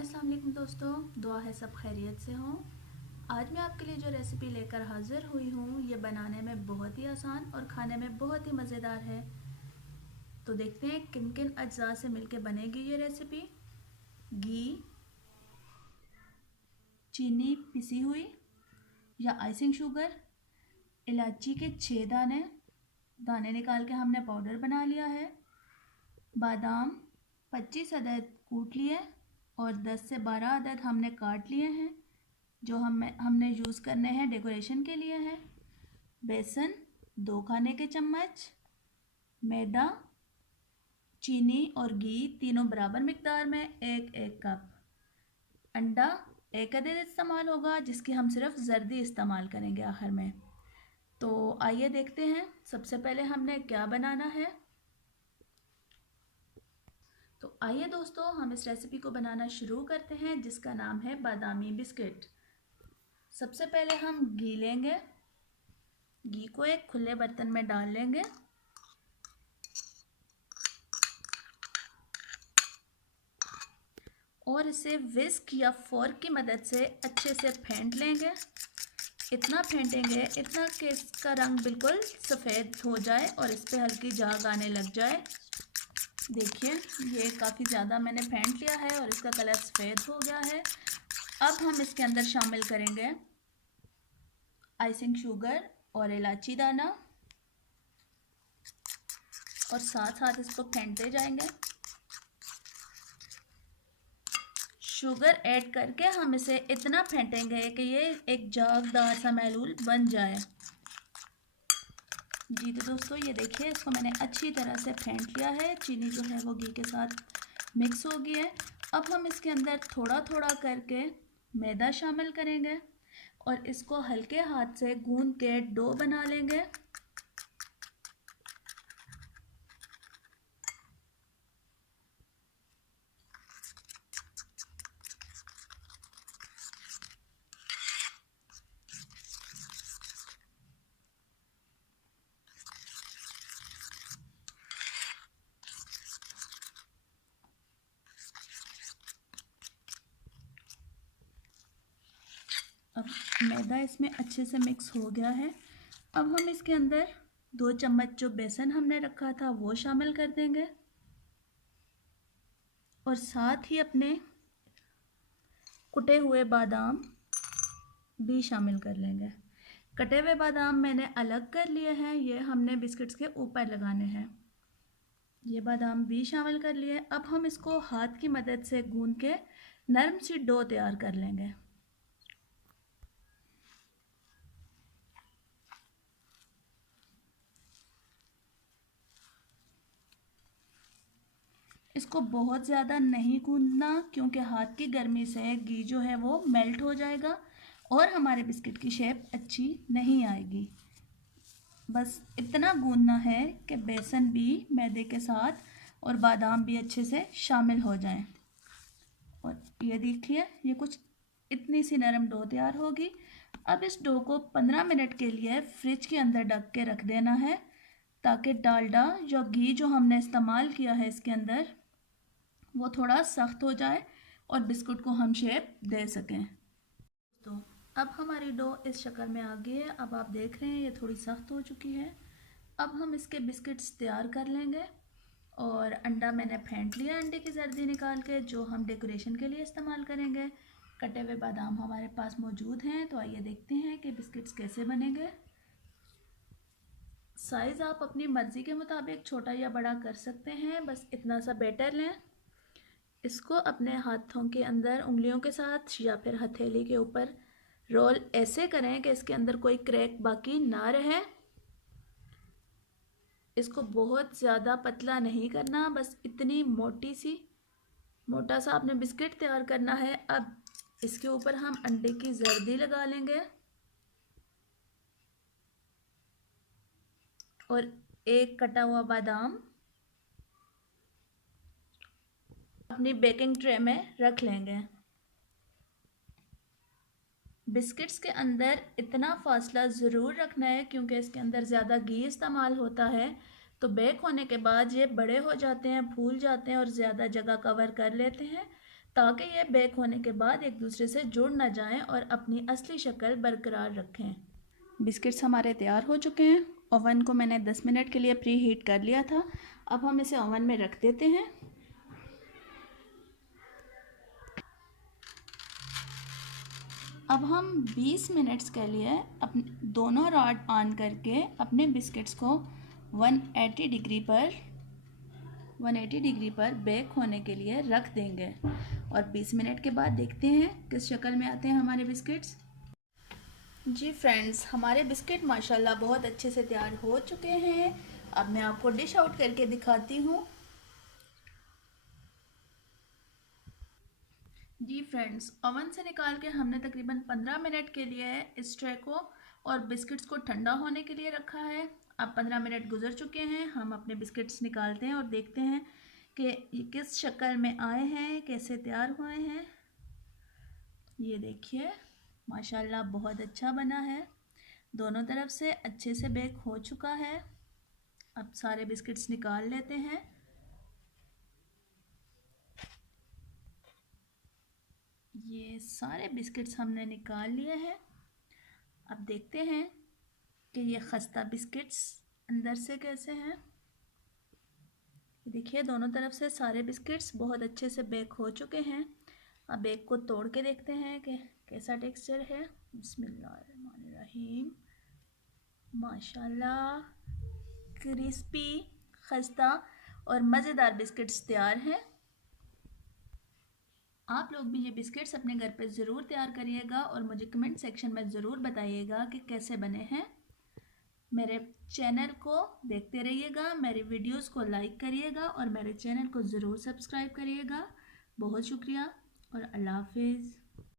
अस्सलाम वालेकुम दोस्तों, दुआ है सब खैरियत से हों। आज मैं आपके लिए जो रेसिपी लेकर हाजिर हुई हूँ ये बनाने में बहुत ही आसान और खाने में बहुत ही मज़ेदार है। तो देखते हैं किन किन अज्जा से मिलके बनेगी ये रेसिपी। घी, चीनी पिसी हुई या आइसिंग शुगर, इलायची के 6 दाने, दाने निकाल के हमने पाउडर बना लिया है। बादाम 25 अदद कूट लिए और 10 से 12 अदद हमने काट लिए हैं जो हमने यूज़ करने हैं डेकोरेशन के लिए है। बेसन 2 खाने के चम्मच, मैदा, चीनी और घी तीनों बराबर मिकदार में 1-1 कप, अंडा 1 अदद इस्तेमाल होगा जिसकी हम सिर्फ जर्दी इस्तेमाल करेंगे आखिर में। तो आइए देखते हैं सबसे पहले हमने क्या बनाना है। तो आइए दोस्तों हम इस रेसिपी को बनाना शुरू करते हैं जिसका नाम है बादामी बिस्किट। सबसे पहले हम घी लेंगे, घी को एक खुले बर्तन में डाल लेंगे और इसे विस्क या फोर्क की मदद से अच्छे से फेंट लेंगे। इतना फेंटेंगे इतना कि इसका रंग बिल्कुल सफ़ेद हो जाए और इस पर हल्की झाग आने लग जाए। देखिए ये काफ़ी ज़्यादा मैंने फेंट लिया है और इसका कलर सफ़ेद हो गया है। अब हम इसके अंदर शामिल करेंगे आइसिंग शुगर और इलायची दाना और साथ साथ इसको फेंटते जाएंगे। शुगर ऐड करके हम इसे इतना फेंटेंगे कि ये एक झागदार सा महलूल बन जाए। जी तो दोस्तों ये देखिए इसको मैंने अच्छी तरह से फेंट लिया है, चीनी जो है वो घी के साथ मिक्स हो गई है। अब हम इसके अंदर थोड़ा थोड़ा करके मैदा शामिल करेंगे और इसको हल्के हाथ से गूंद के डो बना लेंगे। अब मैदा इसमें अच्छे से मिक्स हो गया है। अब हम इसके अंदर 2 चम्मच जो बेसन हमने रखा था वो शामिल कर देंगे और साथ ही अपने कुटे हुए बादाम भी शामिल कर लेंगे। कटे हुए बादाम मैंने अलग कर लिए हैं, ये हमने बिस्किट्स के ऊपर लगाने हैं। ये बादाम भी शामिल कर लिए। अब हम इसको हाथ की मदद से गूंद के नरम सी डो तैयार कर लेंगे। इसको बहुत ज़्यादा नहीं गूंदना क्योंकि हाथ की गर्मी से घी जो है वो मेल्ट हो जाएगा और हमारे बिस्किट की शेप अच्छी नहीं आएगी। बस इतना गूंदना है कि बेसन भी मैदे के साथ और बादाम भी अच्छे से शामिल हो जाएं। और ये देखिए ये कुछ इतनी सी नरम डो तैयार होगी। अब इस डो को 15 मिनट के लिए फ्रिज के अंदर ढक के रख देना है ताकि डालडा या घी जो हमने इस्तेमाल किया है इसके अंदर वो थोड़ा सख्त हो जाए और बिस्कुट को हम शेप दे सकें। तो अब हमारी डो इस शक्ल में आ गई है। अब आप देख रहे हैं ये थोड़ी सख्त हो चुकी है। अब हम इसके बिस्किट्स तैयार कर लेंगे और अंडा मैंने फेंट लिया, अंडे की जर्दी निकाल के जो हम डेकोरेशन के लिए इस्तेमाल करेंगे। कटे हुए बादाम हमारे पास मौजूद हैं। तो आइए देखते हैं कि बिस्किट्स कैसे बनेंगे। साइज़ आप अपनी मर्ज़ी के मुताबिक छोटा या बड़ा कर सकते हैं, बस इतना सा बैटर लें। इसको अपने हाथों के अंदर उंगलियों के साथ या फिर हथेली के ऊपर रोल ऐसे करें कि इसके अंदर कोई क्रैक बाकी ना रहे। इसको बहुत ज़्यादा पतला नहीं करना, बस इतनी मोटा सा आपने बिस्किट तैयार करना है। अब इसके ऊपर हम अंडे की जर्दी लगा लेंगे और एक कटा हुआ बादाम अपनी बेकिंग ट्रे में रख लेंगे। बिस्किट्स के अंदर इतना फासला ज़रूर रखना है क्योंकि इसके अंदर ज़्यादा घी इस्तेमाल होता है, तो बेक होने के बाद ये बड़े हो जाते हैं, फूल जाते हैं और ज़्यादा जगह कवर कर लेते हैं। ताकि ये बेक होने के बाद एक दूसरे से जुड़ ना जाएं और अपनी असली शक्ल बरकरार रखें। बिस्किट्स हमारे तैयार हो चुके हैं। ओवन को मैंने 10 मिनट के लिए प्री हीट कर लिया था। अब हम इसे ओवन में रख देते हैं। अब हम 20 मिनट्स के लिए अपने दोनों रॉड ऑन करके अपने बिस्किट्स को 180 डिग्री पर बेक होने के लिए रख देंगे और 20 मिनट के बाद देखते हैं किस शक्ल में आते हैं हमारे बिस्किट्स। जी फ्रेंड्स, हमारे बिस्किट माशाल्लाह बहुत अच्छे से तैयार हो चुके हैं। अब मैं आपको डिश आउट करके दिखाती हूँ। जी फ्रेंड्स, ओवन से निकाल के हमने तकरीबन 15 मिनट के लिए इस ट्रे को और बिस्किट्स को ठंडा होने के लिए रखा है। अब 15 मिनट गुजर चुके हैं। हम अपने बिस्किट्स निकालते हैं और देखते हैं कि ये किस शक्ल में आए हैं, कैसे तैयार हुए हैं। ये देखिए माशाल्लाह बहुत अच्छा बना है, दोनों तरफ से अच्छे से बेक हो चुका है। अब सारे बिस्किट्स निकाल लेते हैं। ये सारे बिस्किट्स हमने निकाल लिए हैं। अब देखते हैं कि ये खस्ता बिस्किट्स अंदर से कैसे हैं। देखिए दोनों तरफ से सारे बिस्किट्स बहुत अच्छे से बेक हो चुके हैं। अब एक को तोड़ के देखते हैं कि कैसा टेक्सचर है। बिस्मिल्लाहिर्रहमानिर्रहीम। माशाल्लाह क्रिस्पी, खस्ता और मज़ेदार बिस्किट्स तैयार हैं। आप लोग भी ये बिस्किट्स अपने घर पे ज़रूर तैयार करिएगा और मुझे कमेंट सेक्शन में ज़रूर बताइएगा कि कैसे बने हैं। मेरे चैनल को देखते रहिएगा, मेरी वीडियोस को लाइक करिएगा और मेरे चैनल को ज़रूर सब्सक्राइब करिएगा। बहुत शुक्रिया और अल्लाह हाफिज़।